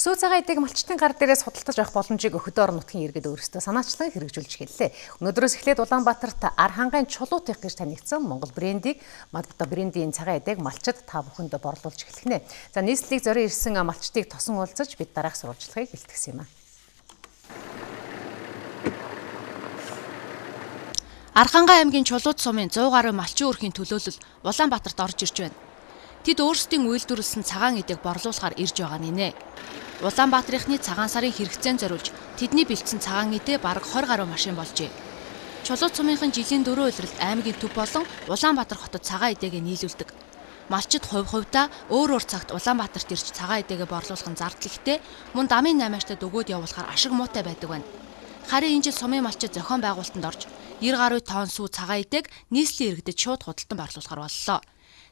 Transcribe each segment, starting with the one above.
Сүү цагаан эдэг малчтын гар дээрээс худалдаж авах боломжийг хөдөө орон нутгийн иргэд өөрсдөө санаачлан хэрэгжүүлж эхэллээ. Өнөөдрөөс эхлээд Улаанбаатарт Архангайн чулуут их гэж танигдсан Монгол брендийг брендийн цагаан эдэг малчид та бүхэнд борлуулж эхлэх нэ. За нийслэлийг зорион ирсэн малчдыг тосон уулзаж бид дараах сурвалжлагыг бэлтгэсэн юм а. Архангай аймгийн Чулууд сумын 100 гаруй малчин өрхийн төлөөлөл Улаанбаатарт орж ирж байна. Тэд өөрсдийн үйлдвэрлэсэн цагаан эдэг борлуулахаар ирж байгаа нэ. Улаанбаатархны цагаан сарын хэрэгцээнд зориулж тэдний бэлдсэн цагаан эдээ бараг 20 гаруй машин болжээ. Чулууд сумынхан жилийн 4 улиралд аймгийн төв болон Улаанбаатар хотод цагаан эдэгээ нийлүүлдэг. Малчид хувьдаа өөр цагт Улаанбаатарт ирж цагаан эдэгээ борлуулах нь зардал ихтэй, мөн дамын 8-ааштай дөгөөд явуулахаар ашиг муутай байдаг байна. Харин энэ жил сумын малчид зохион байгуулалтанд орж 90 гаруй тонн сүү цагаан эдэг нийслэлийн иргэдэд шууд худалдан борлуулахар боллоо.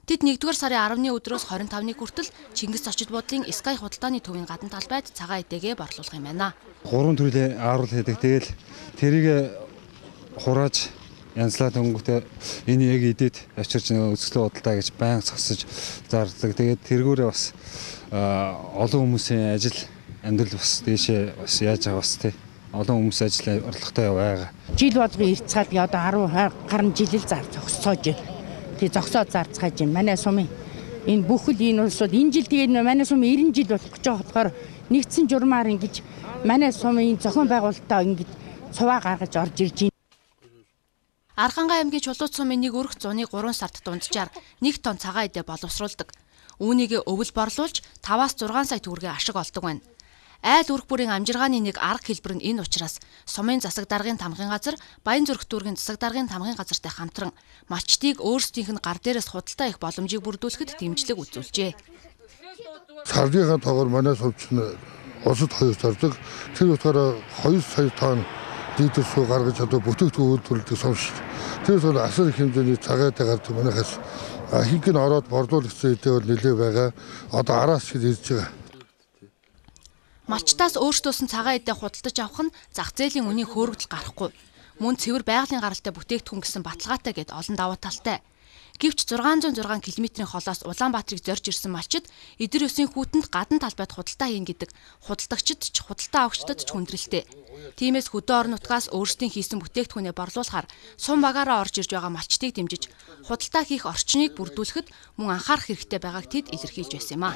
Тэд 1-р сарын 10-ны өдрөөс 25-ны хүртэл Чингис зочид буудлын Sky худалдааны төвийн гадна талбайд цагаан эдэгээ борлуулах юм байна. 3 төрлийн ааруул хийдэг. Тэгэл тэрийг хурааж янзлаад өнгөтэй энэ яг эдэд авчирч өсгөлөө худалдаа гэж байн зогсож зардаг. Тэгээд тэргүүрээ бас олон хүмүүсийн ажил амьдрал бас дээшээ бас яаж байгаа бас тий. Олон хүмүүс ажил орлоготой байгаа. Жил болгон ирцгаад одоо 10 гаруй жилэл зар зогсоож байна. Тэг зогсоод зарцгааж байна. Манай сумын энэ бүхэл энэ улсууд энэ жил тэгээд манай сум 90 жил болох гэж болохоор нэгдсэн журмаар ингэж манай сумын зохион байгуулалтаа ингэж цуваа гаргаж орж ирж байна. Архангай аймгийн Чулууд сумын нэг өрх зуны 3 сард дунджаар 1 тонн цагаан эдээ боловсруулдаг. Үүнийг өвөл борлуулж 5-6 сая төгрөгийн ашиг олдог байна. Айл үрх бүрийн амжиргааны нэг арга хэлбэр нь энэ учраас сумын засаг даргын тамгын газар, Баянзүрх дүүргийн засаг даргын тамгын газартай хамтран малчдыг өөрсдийнх нь гар дээрээс худалдаа их боломжийг бүрдүүлэхэд дэмжлэг үзүүлжээ. Саргийнхаа тоогоор манай сувч нь улсад 2 зардаг. Тэр утгаараа 2 сая тонн дийдэр суу гаргаж одоо бүтээгдэхүүн үйлдвэрлэдэг сумш. Тэр бол асар их хэмжээний цагаатай гардаг манайхаас хинг нь ороод борлуулагчдын эдээ бол нэлээ байгаа. Одоо араас шиг ирж байгаа. Малчтаас өөрсдөөс нь цагаан эдээ худалдаж авах нь зах зээлийн үнийн хөөргөл гарахгүй. Мөн цэвэр байгалийн гаралтай бүтээгдэхүүн гэсэн баталгаатай гэд олон давуу талтай. Гэвч 606 км-ийн холоос Улаанбаатарыг зорж ирсэн малчид эдэр ёсын хүүтэнд гадна талбайд худалдаа хийн гэдэг худалдагчид ч худалдаа авагчдад ч хүндрэлтэй. Тиймээс хөдөө орон нутгаас өөрсдийн хийсэн бүтээгдэхүүнээ борлуулахаар сум багаараа орж ирж байгаа малчдыг дэмжиж худалдаа хийх орчныг бүрдүүлэхэд мөн анхаарах хэрэгтэй байгааг тэд илэрхийлж байсан юм а.